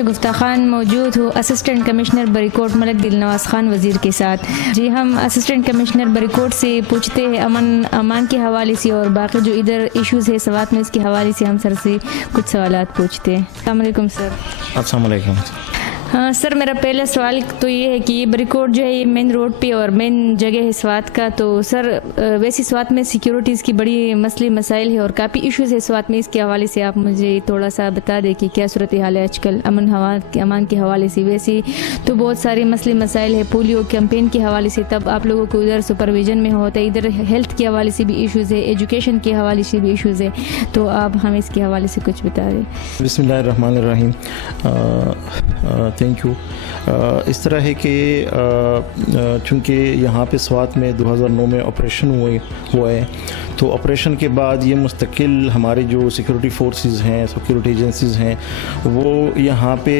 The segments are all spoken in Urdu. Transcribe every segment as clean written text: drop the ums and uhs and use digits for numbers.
شگفتہ خان، موجود ہوں اسسٹنٹ کمشنر بریکوٹ ملک دل نواز خان وزیر کے ساتھ. جی ہم اسسٹنٹ کمشنر بریکوٹ سے پوچھتے ہیں امان کے حوالے سے اور باقی جو ادھر ایشوز ہے سوات میں اس کے حوالے سے ہم سر سے کچھ سوالات پوچھتے ہیں. السلام علیکم سر. السلام علیکم. ہاں سر، میرا پہلا سوال تو یہ ہے کہ یہ بریکوٹ جو ہے یہ مین روڈ پہ اور مین جگہ ہے سوات کا، تو سر ویسے سوات میں سیکیورٹیز کی بڑی مسائل ہے اور کافی ایشوز ہے سوات میں. اس کے حوالے سے آپ مجھے تھوڑا سا بتا دیں کہ کیا صورتحال ہے آج کل امان کے حوالے سے. ویسے تو بہت سارے مسائل ہے، پولیو کیمپین کے حوالے سے تب آپ لوگوں کو ادھر سپرویژن میں ہوتا ہے، ادھر ہیلتھ کے حوالے سے بھی ایشوز ہے، ایجوکیشن کے حوالے سے بھی ایشوز ہے، تو آپ ہمیں اس کے حوالے سے کچھ بتا دیں. بسم اللہ الرحمن الرحیم. Thank you. اس طرح ہے کہ چونکہ یہاں پہ سوات میں 2009 میں آپریشن ہوا ہے، تو آپریشن کے بعد یہ مستقل ہمارے جو سیکورٹی فورسز ہیں، سیکورٹی ایجنسیز ہیں، وہ یہاں پہ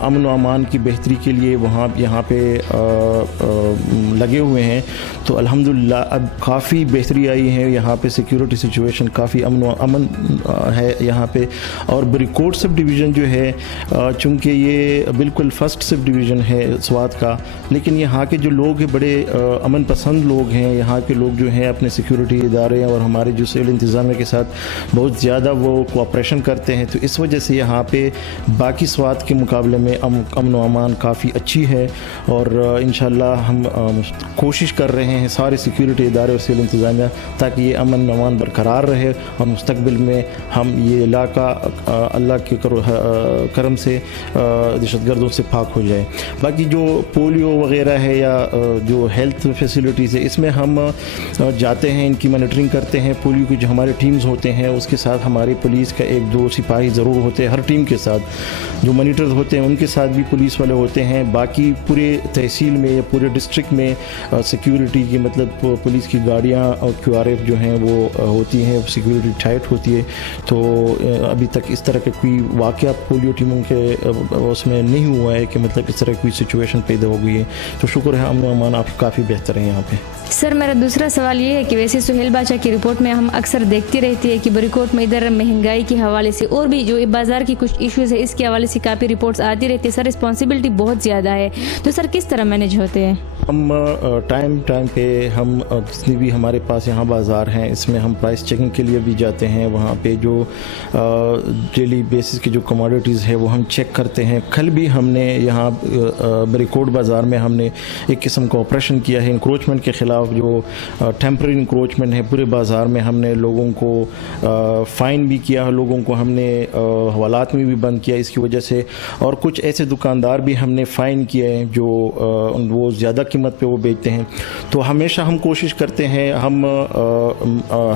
امن و امان کی بہتری کے لیے یہاں پہ لگے ہوئے ہیں. تو الحمدللہ اب کافی بہتری آئی ہے یہاں پہ، سیکورٹی سچویشن کافی امن ہے یہاں پہ. اور بریکوٹ سب ڈویژن جو ہے، چونکہ یہ بالکل فرسٹ سب ڈویژن ہے سوات کا، لیکن یہاں کے جو لوگ ہیں بڑے امن پسند لوگ ہیں. یہاں کے لوگ جو ہیں اپنے سیکورٹی ادارے اور ہمارے جو سول انتظامیہ کے ساتھ بہت زیادہ وہ کوآپریشن کرتے ہیں. تو اس وجہ سے یہاں پہ باقی سوات کے مقابلے میں امن و امان کافی اچھی ہے. اور انشاءاللہ ہم کوشش کر رہے ہیں سارے سیکورٹی ادارے اور سول انتظامیہ تاکہ یہ امن و امان برقرار رہے اور مستقبل میں ہم یہ علاقہ اللہ کے کرم سے دہشت گردوں سے پاک ہو جائے. باقی جو پولیو وغیرہ ہے یا جو ہیلتھ فیسلٹیز ہے، اس میں ہم جاتے ہیں، ان کی مانیٹرنگ کرتے ہیں. پولیو کی جو ہمارے ٹیمز ہوتے ہیں اس کے ساتھ ہماری پولیس کا 1-2 سپاہی ضرور ہوتے ہیں ہر ٹیم کے ساتھ. جو مانیٹرز ہوتے ہیں ان کے ساتھ بھی پولیس والے ہوتے ہیں. باقی پورے تحصیل میں یا پورے ڈسٹرکٹ میں سیکیورٹی کی مطلب پولیس کی گاڑیاں اور QRF جو ہیں وہ ہوتی ہیں، سیکیورٹی ٹائٹ ہوتی ہے. تو ابھی تک اس طرح کا کوئی واقعہ پولیو ٹیموں کے اس میں نہیں ہوا ہے کہ مطلب اس طرح کوئی سچویشن پیدا ہو گئی ہے. تو شکر ہے امن و امان آپ کافی بہتر ہے یہاں پہ. سر میرا دوسرا سوال یہ ہے کہ ویسے سہیل بادشاہ کی رپورٹ میں ہم اکثر دیکھتی رہتی ہے کہ بریکوٹ میں ادھر مہنگائی کے حوالے سے اور بھی جو بازار کی کچھ ایشوز ہے اس کے حوالے سے کافی رپورٹس آتی رہتی ہے. سر رسپانسبلٹی بہت زیادہ ہے، تو سر کس طرح مینیج ہوتے ہیں؟ ہم ٹائم پہ ہم جتنی بھی ہمارے پاس یہاں بازار ہیں اس میں ہم پرائس چیکنگ کے لیے بھی جاتے ہیں. وہاں پہ جو ڈیلی بیسس کی جو کموڈیٹیز ہے وہ ہم چیک کرتے ہیں. کل بھی ہم نے یہاں بریکوٹ بازار میں ہم نے ایک قسم کا آپریشن کیا ہے انکروچمنٹ کے خلاف. جو ٹیمپرری انکروچمنٹ ہے پورے بازار میں، ہم نے لوگوں کو فائن بھی کیا، لوگوں کو ہم نے حوالات میں بھی بند کیا اس کی وجہ سے. اور کچھ ایسے دکاندار بھی ہم نے فائن کیے ہیں جو وہ زیادہ قیمت پہ وہ بیچتے ہیں. تو ہمیشہ ہم کوشش کرتے ہیں، ہم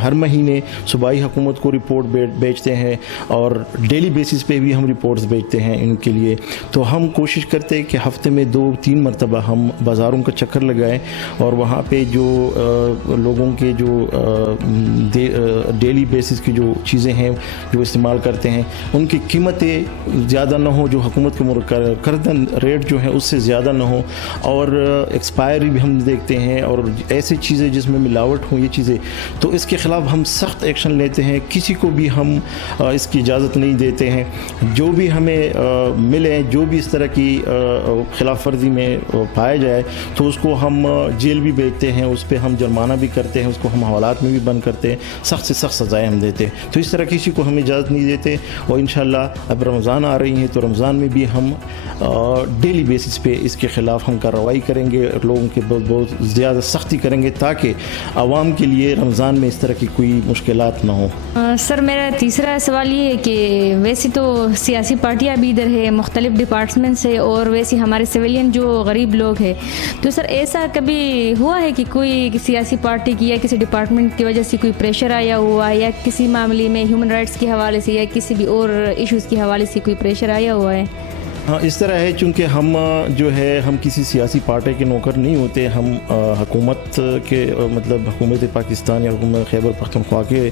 ہر مہینے صوبائی حکومت کو رپورٹ بیچتے ہیں اور ڈیلی بیسس پہ بھی ہم رپورٹس بیچتے ہیں ان کے لیے. تو ہم کوشش کرتے ہیں کہ ہفتے میں 2-3 مرتبہ ہم بازاروں کا چکر لگائیں اور وہاں پہ جو لوگوں کے جو ڈیلی بیسس کی جو چیزیں ہیں جو استعمال کرتے ہیں ان کی قیمتیں زیادہ نہ ہوں، جو حکومت کے کردہ ریٹ جو ہیں اس سے زیادہ نہ ہوں. اور ایکسپائری بھی ہم دیکھتے ہیں اور ایسی چیزیں جس میں ملاوٹ ہوں یہ چیزیں، تو اس کے خلاف ہم سخت ایکشن لیتے ہیں. کسی کو بھی ہم اس کی اجازت نہیں دیتے ہیں. جو بھی ہمیں ملے، جو بھی اس طرح کی خلاف ورزی میں پایا جائے تو اس کو ہم جیل بھی بھیجتے ہیں، اس پہ ہم جرمانہ بھی کرتے ہیں، اس کو ہم حوالات میں بھی بند کرتے ہیں، سخت سے سخت سزائیں ہم دیتے ہیں. تو اس طرح کسی کو ہم اجازت نہیں دیتے. اور انشاءاللہ اب رمضان آ رہی ہیں تو رمضان میں بھی ہم ڈیلی بیسس پہ اس کے خلاف ہم کارروائی کریں گے، لوگوں کے بہت زیادہ سختی کریں گے تاکہ عوام کے لیے رمضان میں اس طرح کی کوئی مشکلات نہ ہوں. سر میرا تیسرا سوال یہ ہے کہ ویسے تو سیاسی پارٹیاں بھی ادھر ہے، مختلف ڈپارٹمنٹس ہے اور ویسے ہمارے سویلین جو غریب لوگ ہیں، تو سر ایسا کبھی ہوا ہے کہ کوئی سیاسی پارٹی کی یا کسی ڈپارٹمنٹ کی وجہ سے کوئی پریشر آیا ہوا ہے یا کسی معاملے میں ہیومن رائٹس کے حوالے سے یا کسی بھی اور ایشوز کے حوالے سے کوئی پریشر آیا ہوا ہے؟ ہاں اس طرح ہے، چونکہ ہم جو ہے ہم کسی سیاسی پارٹی کے نوکر نہیں ہوتے، ہم حکومت کے مطلب حکومت پاکستان یا حکومت خیبر پختونخوا کے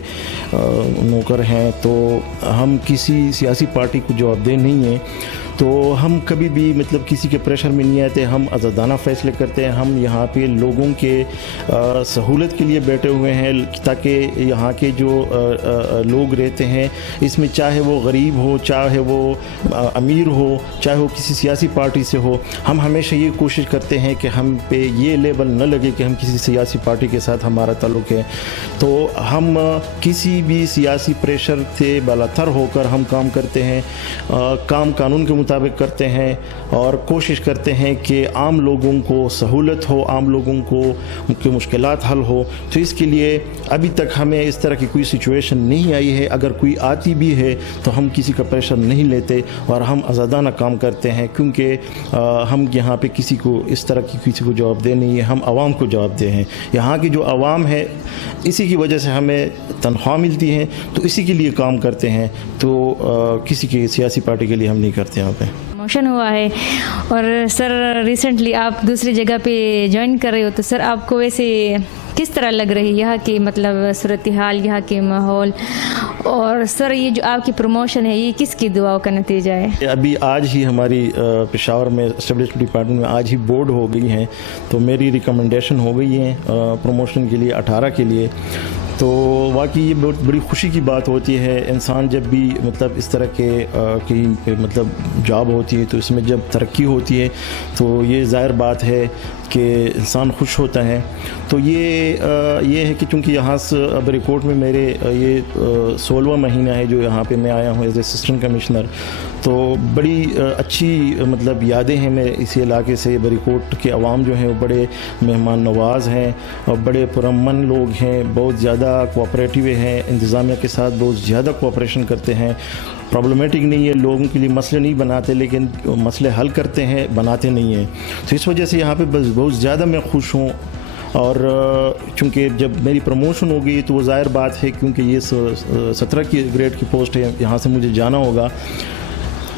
نوکر ہیں. تو ہم کسی سیاسی پارٹی کو جواب دہ نہیں ہیں. تو ہم کبھی بھی مطلب کسی کے پریشر میں نہیں آتے, ہم آزادانہ فیصلے کرتے ہیں. ہم یہاں پہ لوگوں کے سہولت کے لیے بیٹھے ہوئے ہیں تاکہ یہاں کے جو لوگ رہتے ہیں اس میں چاہے وہ غریب ہو, چاہے وہ امیر ہو, چاہے وہ کسی سیاسی پارٹی سے ہو, ہم ہمیشہ یہ کوشش کرتے ہیں کہ ہم پہ یہ لیبل نہ لگے کہ ہم کسی سیاسی پارٹی کے ساتھ ہمارا تعلق ہے. تو ہم کسی بھی سیاسی پریشر سے بالاتر ہو کر ہم کام کرتے ہیں, کام قانون کے مطابق کرتے ہیں اور کوشش کرتے ہیں کہ عام لوگوں کو سہولت ہو, عام لوگوں کو کی مشکلات حل ہو. تو اس کے لیے ابھی تک ہمیں اس طرح کی کوئی سچویشن نہیں آئی ہے. اگر کوئی آتی بھی ہے تو ہم کسی کا پریشر نہیں لیتے اور ہم آزادانہ کام کرتے ہیں, کیونکہ ہم یہاں پہ کسی کو اس طرح کی کسی کو جواب دے نہیں ہے, ہم عوام کو جواب دے ہیں. یہاں کی جو عوام ہے اسی کی وجہ سے ہمیں تنخواہ ملتی ہے, تو اسی کے لیے کام کرتے ہیں. تو کسی کی سیاسی پارٹی کے لیے ہم نہیں کرتے یہاں پہ. پروموشن ہوا ہے اور سر ریسنٹلی آپ دوسری جگہ پہ جوائن کر رہے ہو, تو سر آپ کو ویسے کس طرح لگ رہی یہاں کی مطلب صورتحال, یہاں کے ماحول, اور سر یہ جو آپ کی پروموشن ہے یہ کس کی دعاؤں کا نتیجہ ہے؟ ابھی آج ہی ہماری پشاور میں اسٹیبلشمنٹ ڈپارٹمنٹ میں آج ہی بورڈ ہو گئی ہیں, تو میری ریکمنڈیشن ہو گئی ہے پروموشن کے لیے 18 کے لیے. تو واقعی یہ بہت بڑی خوشی کی بات ہوتی ہے. انسان جب بھی مطلب اس طرح کے کہیں پہ مطلب جاب ہوتی ہے تو اس میں جب ترقی ہوتی ہے تو یہ ظاہر بات ہے کہ انسان خوش ہوتا ہے. تو یہ ہے کہ چونکہ یہاں سے بری کوٹ میں میرے یہ 16واں مہینہ ہے جو یہاں پہ میں آیا ہوں ایز اسسٹنٹ کمشنر, تو بڑی اچھی مطلب یادیں ہیں میں اسی علاقے سے. بری کوٹ کے عوام جو ہیں وہ بڑے مہمان نواز ہیں اور بڑے پرامن لوگ ہیں, بہت زیادہ کوآپریٹیو ہیں, انتظامیہ کے ساتھ بہت زیادہ کوآپریشن کرتے ہیں. پرابلمیٹک نہیں ہے, لوگوں کے لیے مسئلے نہیں بناتے لیکن مسئلے حل کرتے ہیں, بناتے نہیں ہیں. تو اس وجہ سے یہاں پہ بہت زیادہ میں خوش ہوں. اور چونکہ جب میری پروموشن ہو گئی تو وہ ظاہر بات ہے کیونکہ یہ 17 کی گریڈ کی پوسٹ ہے, یہاں سے مجھے جانا ہوگا.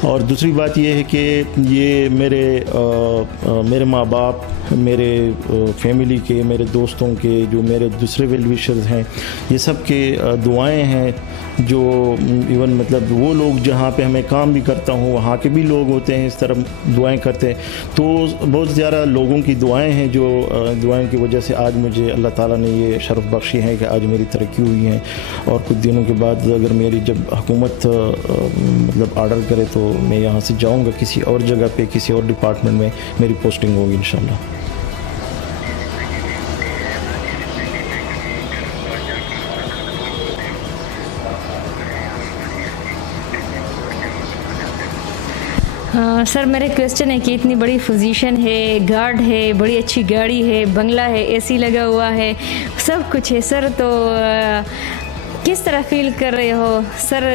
اور دوسری بات یہ ہے کہ یہ میرے ماں باپ, میرے فیملی کے, میرے دوستوں کے, جو میرے دوسرے ویل وشرز ہیں, یہ سب کے دعائیں ہیں. جو ایون مطلب وہ لوگ جہاں پہ ہمیں کام بھی کرتا ہوں وہاں کے بھی لوگ ہوتے ہیں اس طرح دعائیں کرتے ہیں. تو بہت زیادہ لوگوں کی دعائیں ہیں جو دعائیں کی وجہ سے آج مجھے اللہ تعالیٰ نے یہ شرف بخشی ہے کہ آج میری ترقی ہوئی ہے. اور کچھ دنوں کے بعد اگر میری جب حکومت مطلب آرڈر کرے تو میں یہاں سے جاؤں گا کسی اور جگہ پہ, کسی اور ڈپارٹمنٹ میں میری پوسٹنگ ہوگی انشاءاللہ. سر میرا کویسچن ہے کہ اتنی بڑی پوزیشن ہے, گارڈ ہے, بڑی اچھی گاڑی ہے, بنگلہ ہے, اے سی لگا ہوا ہے, سب کچھ ہے سر, تو کس طرح فیل کر رہے ہو سر؟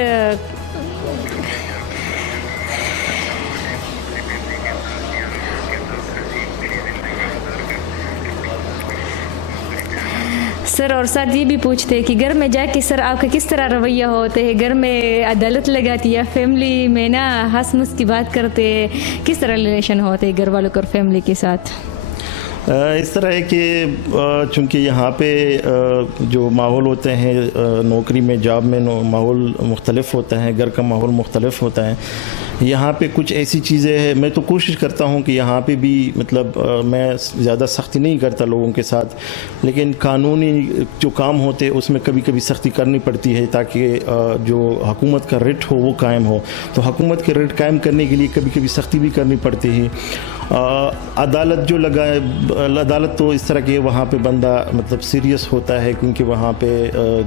سر اور ساتھ یہ بھی پوچھتے ہیں کہ گھر میں جا کے سر آپ کا کس طرح رویہ ہوتے ہیں, گھر میں عدالت لگاتی ہے, فیملی میں نا ہنس مس کی بات کرتے ہیں, کس طرح ریلیشن ہوتے ہیں گھر والوں کو اور فیملی کے ساتھ؟ اس طرح ہے کہ چونکہ یہاں پہ جو ماحول ہوتے ہیں نوکری میں, جاب میں ماحول مختلف ہوتا ہے, گھر کا ماحول مختلف ہوتا ہے. یہاں پہ کچھ ایسی چیزیں ہیں, میں تو کوشش کرتا ہوں کہ یہاں پہ بھی مطلب میں زیادہ سختی نہیں کرتا لوگوں کے ساتھ, لیکن قانونی جو کام ہوتے ہیں اس میں کبھی کبھی سختی کرنی پڑتی ہے تاکہ جو حکومت کا رٹ ہو وہ قائم ہو. تو حکومت کے رٹ قائم کرنے کے لیے کبھی کبھی سختی بھی کرنی پڑتی ہے. عدالت جو لگا ہے, عدالت تو اس طرح کہ وہاں پہ بندہ مطلب سیریس ہوتا ہے کیونکہ وہاں پہ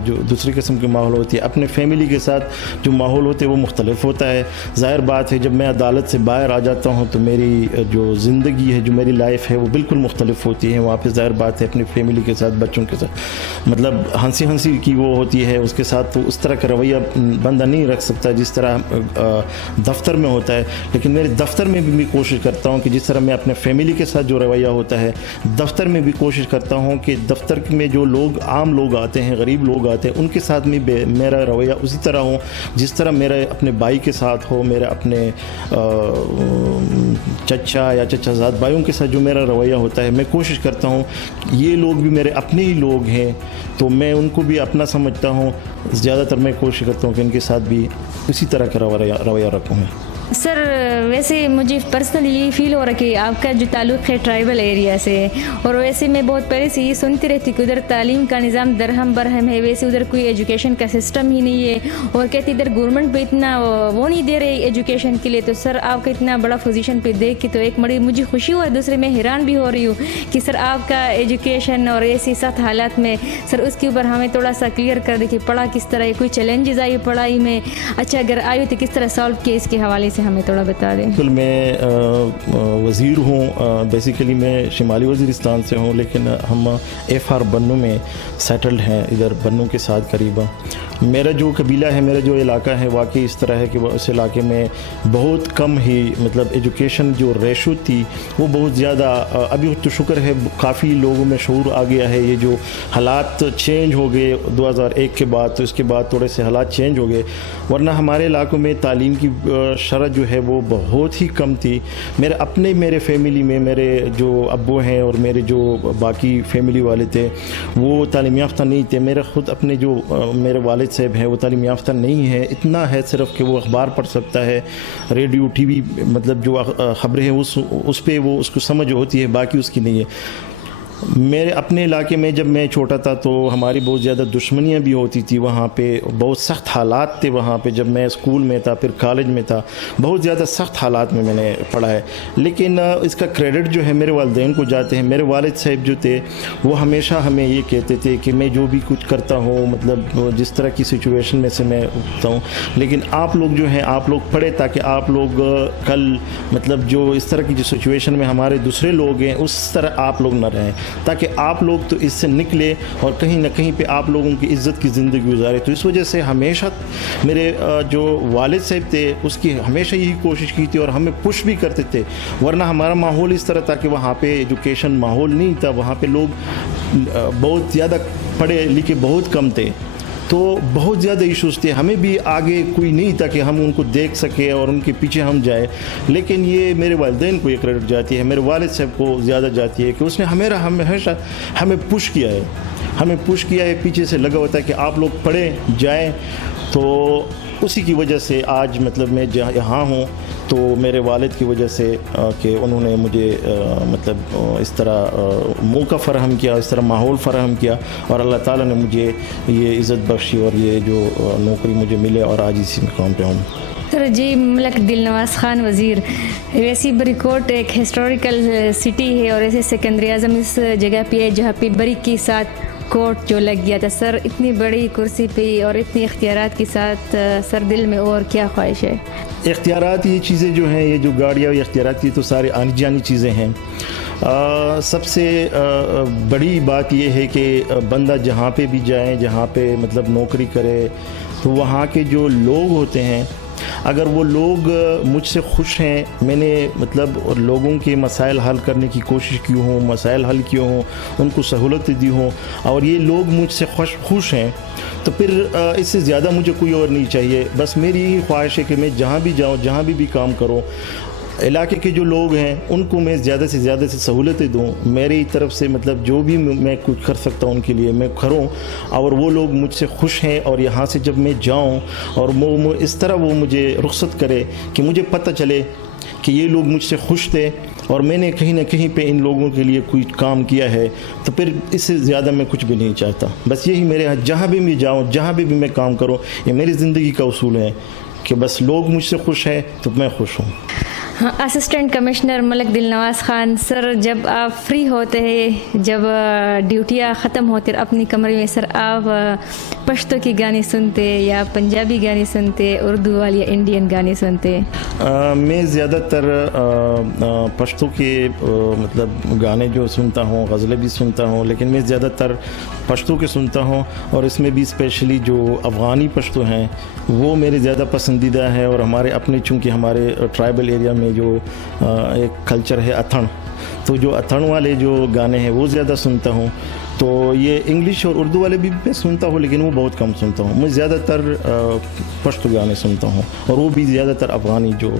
جو دوسری قسم کی ماحول ہوتی ہے. اپنے فیملی کے ساتھ جو ماحول ہوتے ہیں وہ مختلف ہوتا ہے. ظاہر بات ہے جب میں عدالت سے باہر آ جاتا ہوں تو میری جو زندگی ہے, جو میری لائف ہے وہ بالکل مختلف ہوتی ہے. وہاں پہ ظاہر بات ہے اپنی فیملی کے ساتھ, بچوں کے ساتھ مطلب ہنسی کی وہ ہوتی ہے اس کے ساتھ, تو اس طرح کا رویہ بندہ نہیں رکھ سکتا جس طرح دفتر میں ہوتا ہے. لیکن میرے دفتر میں بھی میں کوشش کرتا ہوں کہ جس طرح میں اپنے فیملی کے ساتھ جو رویہ ہوتا ہے دفتر میں بھی کوشش کرتا ہوں کہ دفتر میں جو لوگ عام لوگ آتے ہیں, غریب لوگ آتے ہیں, ان کے ساتھ میں میرا رویہ اسی طرح ہو جس طرح میرا اپنے بھائی کے ساتھ ہو, میرا اپنے چچا یا چچا زاد بھائیوں کے ساتھ جو میرا رویہ ہوتا ہے. میں کوشش کرتا ہوں یہ لوگ بھی میرے اپنے ہی لوگ ہیں تو میں ان کو بھی اپنا سمجھتا ہوں. زیادہ تر میں کوشش کرتا ہوں کہ ان کے ساتھ بھی اسی طرح کا رویہ رکھوں. سر ویسے مجھے پرسنلی یہ فیل ہو رہا ہے کہ آپ کا جو تعلق ہے ٹرائبل ایریا سے، اور ویسے میں بہت پہلے سے یہ سنتی رہتی کہ ادھر تعلیم کا نظام درہم برہم ہے، ویسے ادھر کوئی ایجوکیشن کا سسٹم ہی نہیں ہے، اور کہتے ادھر گورنمنٹ بھی اتنا وہ نہیں دے رہے ایجوکیشن کے لیے. تو سر آپ کا اتنا بڑا پوزیشن پہ دیکھ کے تو ایک بڑی مجھے خوشی ہوا ہے، دوسرے میں حیران بھی ہو رہی ہوں کہ سر آپ کا ایجوکیشن اور ایسی سخت حالات میں سر اس کے اوپر ہمیں تھوڑا سا کلیئر کر دے کہ پڑھا کس طرح ہے، کوئی چیلنجز آئی پڑھائی میں، اچھا اگر آئی ہو تو کس طرح سالو کیے، اس کے حوالے سے ہمیں تھوڑا بتا دیں. بالکل، میں وزیر ہوں، بیسیکلی میں شمالی وزیرستان سے ہوں، لیکن ہم ایف آر بنوں میں سیٹلڈ ہیں، ادھر بنوں کے ساتھ قریبا. میرا جو قبیلہ ہے، میرا جو علاقہ ہے، واقعی اس طرح ہے کہ اس علاقے میں بہت کم ہی مطلب ایجوکیشن جو ریشو تھی وہ بہت زیادہ، ابھی تو شکر ہے کافی لوگوں میں شعور آ گیا ہے. یہ جو حالات چینج ہو گئے 2001 کے بعد، تو اس کے بعد تھوڑے سے حالات چینج ہو گئے، ورنہ ہمارے علاقوں میں تعلیم کی شرح جو ہے وہ بہت ہی کم تھی. میرے فیملی میں میرے جو ابو ہیں اور میرے جو باقی فیملی والے تھے وہ تعلیم یافتہ نہیں تھے. میرے خود اپنے جو میرے والد صاحب ہیں وہ تعلیم یافتہ نہیں ہے، اتنا ہے صرف کہ وہ اخبار پڑھ سکتا ہے، ریڈیو ٹی وی مطلب جو خبریں ہیں اس پہ وہ اس کو سمجھ ہوتی ہے، باقی اس کی نہیں ہے. میرے اپنے علاقے میں جب میں چھوٹا تھا تو ہماری بہت زیادہ دشمنیاں بھی ہوتی تھی وہاں پہ، بہت سخت حالات تھے وہاں پہ. جب میں اسکول میں تھا، پھر کالج میں تھا، بہت زیادہ سخت حالات میں نے پڑھا ہے. لیکن اس کا کریڈٹ جو ہے میرے والدین کو جاتے ہیں. میرے والد صاحب جو تھے وہ ہمیشہ ہمیں یہ کہتے تھے کہ میں جو بھی کچھ کرتا ہوں، مطلب جس طرح کی سچویشن میں سے میں اٹھتا ہوں، لیکن آپ لوگ جو ہیں آپ لوگ پڑھے تاکہ آپ لوگ کل مطلب جو اس طرح کی جو سچویشن میں ہمارے دوسرے لوگ ہیں اس طرح آپ لوگ نہ رہیں، تاکہ آپ لوگ تو اس سے نکلے اور کہیں نہ کہیں پہ آپ لوگوں کی عزت کی زندگی گزارے. تو اس وجہ سے ہمیشہ میرے جو والد صاحب تھے اس کی ہمیشہ یہی کوشش کی تھی اور ہمیں پش بھی کرتے تھے، ورنہ ہمارا ماحول اس طرح تھا کہ وہاں پہ ایجوکیشن ماحول نہیں تھا، وہاں پہ لوگ بہت زیادہ پڑھے لکھے بہت کم تھے، تو بہت زیادہ ایشوز تھے. ہمیں بھی آگے کوئی نہیں تھا کہ ہم ان کو دیکھ سکیں اور ان کے پیچھے ہم جائیں. لیکن یہ میرے والدین کو یہ کریڈٹ جاتی ہے، میرے والد صاحب کو زیادہ جاتی ہے کہ اس نے ہمیشہ ہمیں پش کیا ہے، پیچھے سے لگا ہوتا ہے کہ آپ لوگ پڑھیں جائیں. تو اسی کی وجہ سے آج مطلب میں یہاں ہوں تو میرے والد کی وجہ سے کہ انہوں نے مجھے مطلب اس طرح موقع فراہم کیا، اس طرح ماحول فراہم کیا، اور اللہ تعالیٰ نے مجھے یہ عزت بخشی اور یہ جو نوکری مجھے ملے اور آج اسی مقام پہ ہوں. سر جی، ملک دل نواز خان وزیر، ویسی بری کوٹ ایک ہسٹوریکل سٹی ہے اور ایسے سکندر اعظم اس جگہ پہ ہے جہاں پہ بری کے ساتھ کوٹ جو لگ گیا تھا. سر اتنی بڑی کرسی پہ اور اتنی اختیارات کے ساتھ سر دل میں اور کیا خواہش ہے؟ اختیارات یہ چیزیں جو ہیں، یہ جو گاڑیاں اختیارات یہ تو سارے آنی جانی چیزیں ہیں. سب سے بڑی بات یہ ہے کہ بندہ جہاں پہ بھی جائیں، جہاں پہ مطلب نوکری کرے، تو وہاں کے جو لوگ ہوتے ہیں اگر وہ لوگ مجھ سے خوش ہیں، میں نے مطلب لوگوں کے مسائل حل کرنے کی کوشش کی ہوں، مسائل حل کیے ہوں، ان کو سہولتیں دی ہوں، اور یہ لوگ مجھ سے خوش ہیں، تو پھر اس سے زیادہ مجھے کوئی اور نہیں چاہیے. بس میری یہی خواہش ہے کہ میں جہاں بھی جاؤں، جہاں بھی کام کروں، علاقے کے جو لوگ ہیں ان کو میں زیادہ سے سہولتیں دوں. میری طرف سے مطلب جو بھی میں کچھ کر سکتا ہوں ان کے لیے میں کروں، اور وہ لوگ مجھ سے خوش ہیں. اور یہاں سے جب میں جاؤں اور اس طرح وہ مجھے رخصت کرے کہ مجھے پتہ چلے کہ یہ لوگ مجھ سے خوش تھے اور میں نے کہیں نہ کہیں پہ ان لوگوں کے لیے کوئی کام کیا ہے، تو پھر اس سے زیادہ میں کچھ بھی نہیں چاہتا. بس یہی میرے جہاں بھی میں جاؤں، جہاں بھی میں کام کروں، یہ میری زندگی کا اصول ہے کہ بس لوگ مجھ سے خوش ہیں تو میں خوش ہوں. اسسٹنٹ کمشنر ملک دل نواز خان، سر جب آپ فری ہوتے ہیں، جب ڈیوٹیاں ختم ہوتے اپنی کمرے میں، سر آپ پشتو کی گانے سنتے یا پنجابی گانے سنتے، اردو والی یا انڈین گانے سنتے؟ میں زیادہ تر پشتو کے مطلب گانے جو سنتا ہوں، غزلیں بھی سنتا ہوں، لیکن میں زیادہ تر پشتو کے سنتا ہوں، اور اس میں بھی اسپیشلی جو افغانی پشتو ہیں وہ میرے زیادہ پسندیدہ ہیں. اور ہمارے اپنے چونکہ ہمارے ٹرائبل ایریا میں جو ایک کلچر ہے اتھن، تو جو اتھن والے جو گانے ہیں وہ زیادہ سنتا ہوں. تو یہ انگلش اور اردو والے بھی میں سنتا ہوں لیکن وہ بہت کم سنتا ہوں. میں زیادہ تر پشتو گانے سنتا ہوں اور وہ بھی زیادہ تر افغانی جو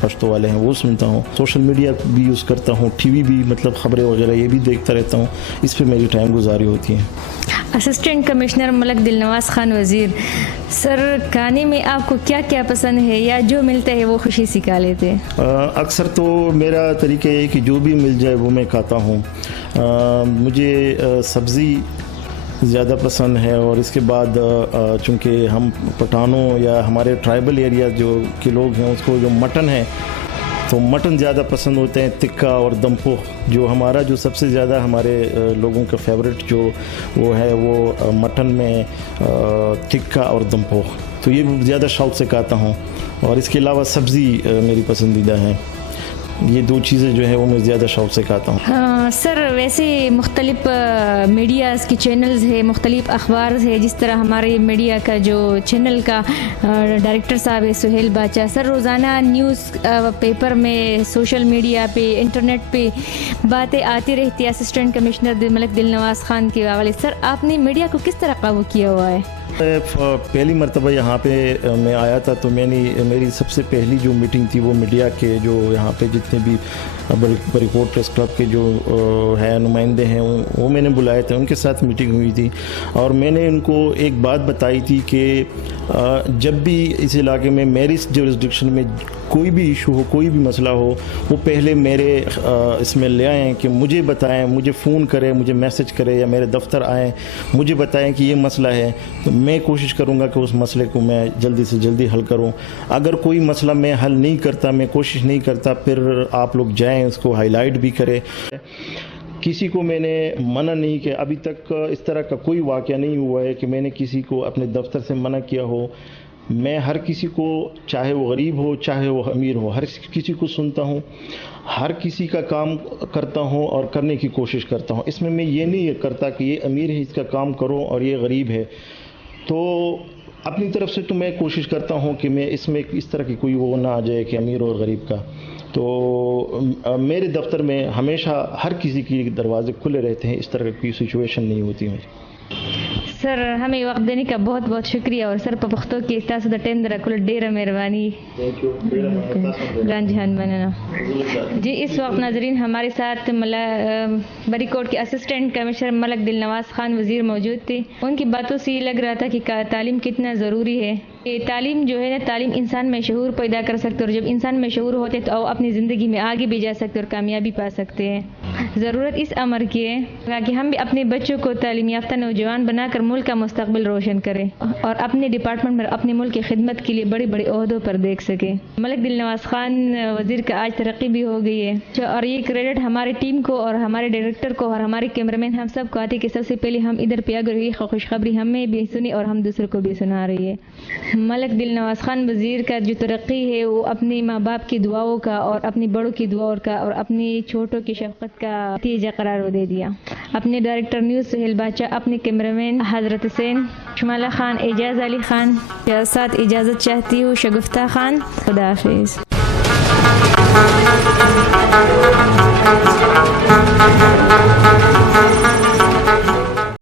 پشتو والے ہیں وہ سنتا ہوں. سوشل میڈیا بھی یوز کرتا ہوں, ٹی وی بھی مطلب خبریں وغیرہ یہ بھی دیکھتا رہتا ہوں. اس پہ میری ٹائم گزاری ہوتی ہے. اسسٹنٹ کمشنر ملک دلنواز خان وزیر, سر کھانے میں آپ کو کیا کیا پسند ہے یا جو ملتا ہے وہ خوشی سے کھا لیتے ہیں؟ اکثر تو میرا طریقہ یہ ہے کہ جو بھی مل جائے وہ میں کھاتا ہوں. مجھے سبزی زیادہ پسند ہے اور اس کے بعد چونکہ ہم پٹھانوں یا ہمارے ٹرائبل ایریا جو کے لوگ ہیں اس کو جو مٹن ہے تو مٹن زیادہ پسند ہوتے ہیں. تکا اور دمپو جو ہمارا جو سب سے زیادہ ہمارے لوگوں کا فیوریٹ جو وہ ہے وہ مٹن میں تکا اور دمپو, تو یہ زیادہ شوق سے کھاتا ہوں. اور اس کے علاوہ سبزی میری پسندیدہ ہے. یہ دو چیزیں جو ہیں وہ میں زیادہ شوق سے کھاتا ہوں. سر ویسے مختلف میڈیاز کی چینلز ہے, مختلف اخبار ہے, جس طرح ہمارے میڈیا کا جو چینل کا ڈائریکٹر صاحب ہے سہیل باچا, سر روزانہ نیوز پیپر میں, سوشل میڈیا پہ, انٹرنیٹ پہ باتیں آتی رہتی ہے اسسٹنٹ کمشنر ملک دلنواز خان کے حوالے. سر آپ نے میڈیا کو کس طرح قابو کیا ہوا ہے؟ پہلی مرتبہ یہاں پہ میں آیا تھا تو میری سب سے پہلی جو میٹنگ تھی وہ میڈیا کے جو یہاں پہ جتنے بھی بریکوٹ پریس کلب کے جو ہے نمائندے ہیں وہ میں نے بلائے تھے, ان کے ساتھ میٹنگ ہوئی تھی. اور میں نے ان کو ایک بات بتائی تھی کہ جب بھی اس علاقے میں میری جورسڈکشن میں کوئی بھی ایشو ہو, کوئی بھی مسئلہ ہو, وہ پہلے میرے اس میں لے آئیں کہ مجھے بتائیں, مجھے فون کریں, مجھے میسج کریں یا میرے دفتر آئیں, مجھے بتائیں کہ یہ مسئلہ ہے. تو میں کوشش کروں گا کہ اس مسئلے کو میں جلدی سے جلدی حل کروں. اگر کوئی مسئلہ میں حل نہیں کرتا, میں کوشش نہیں کرتا, پھر آپ لوگ جائیں اس کو ہائی لائٹ بھی کریں. کسی کو میں نے منع نہیں کیا, ابھی تک اس طرح کا کوئی واقعہ نہیں ہوا ہے کہ میں نے کسی کو اپنے دفتر سے منع کیا ہو. میں ہر کسی کو, چاہے وہ غریب ہو چاہے وہ امیر ہو, ہر کسی کو سنتا ہوں, ہر کسی کا کام کرتا ہوں اور کرنے کی کوشش کرتا ہوں. اس میں یہ نہیں کرتا کہ یہ امیر ہے اس کا کام کرو اور یہ غریب ہے. تو اپنی طرف سے تو میں کوشش کرتا ہوں کہ میں اس طرح کی کوئی وہ نہ آ جائے کہ امیر اور غریب کا. تو میرے دفتر میں ہمیشہ ہر کسی کی دروازے کھلے رہتے ہیں, اس طرح کی سچویشن نہیں ہوتی میری. سر ہمیں وقت دینے کا بہت بہت شکریہ, اور سر پختو کی تاسو د ټیم درکول ډیره مهرباني. جان بنانا جی. اس وقت ناظرین ہمارے ساتھ بری کوٹ کے اسسٹنٹ کمشنر ملک دلنواز خان وزیر موجود تھے. ان کی باتوں سے یہ لگ رہا تھا کہ تعلیم کتنا ضروری ہے. تعلیم جو ہے نا, تعلیم انسان میں شعور پیدا کر سکتے, اور جب انسان میں شعور ہوتے تو وہ اپنی زندگی میں آگے بھی جا سکتے اور کامیابی پا سکتے ہیں. ضرورت اس امر کی ہے کہ ہم بھی اپنے بچوں کو تعلیم یافتہ نوجوان بنا کر ملک کا مستقبل روشن کریں اور اپنے ڈپارٹمنٹ میں اپنے ملک کی خدمت کے لیے بڑے بڑے عہدوں پر دیکھ سکیں. ملک دلنواز خان وزیر کا آج ترقی بھی ہو گئی ہے, اور یہ کریڈٹ ہمارے ٹیم کو اور ہمارے ڈائریکٹر کو اور ہمارے کیمرہ مین ہم سب کو آتے کہ سب سے پہلے ہم ادھر پہ اگر یہ خوشخبری ہمیں بھی سنی اور ہم دوسروں کو بھی سنا رہی ہے. ملک دلنواز خان وزیر کا جو ترقی ہے وہ اپنے ماں باپ کی دعاؤں کا اور اپنی بڑوں کی دعاؤں کا اور اپنی چھوٹوں کی شفقت کا نتیجہ قرار دے دیا. اپنے ڈائریکٹر نیوز سہیل باچا, اپنے کیمرہ مین حضرت حسین, شمالہ خان, اعجاز علی خان کے ساتھ اجازت چاہتی ہوں. شگفتہ خان, خدا حافظ.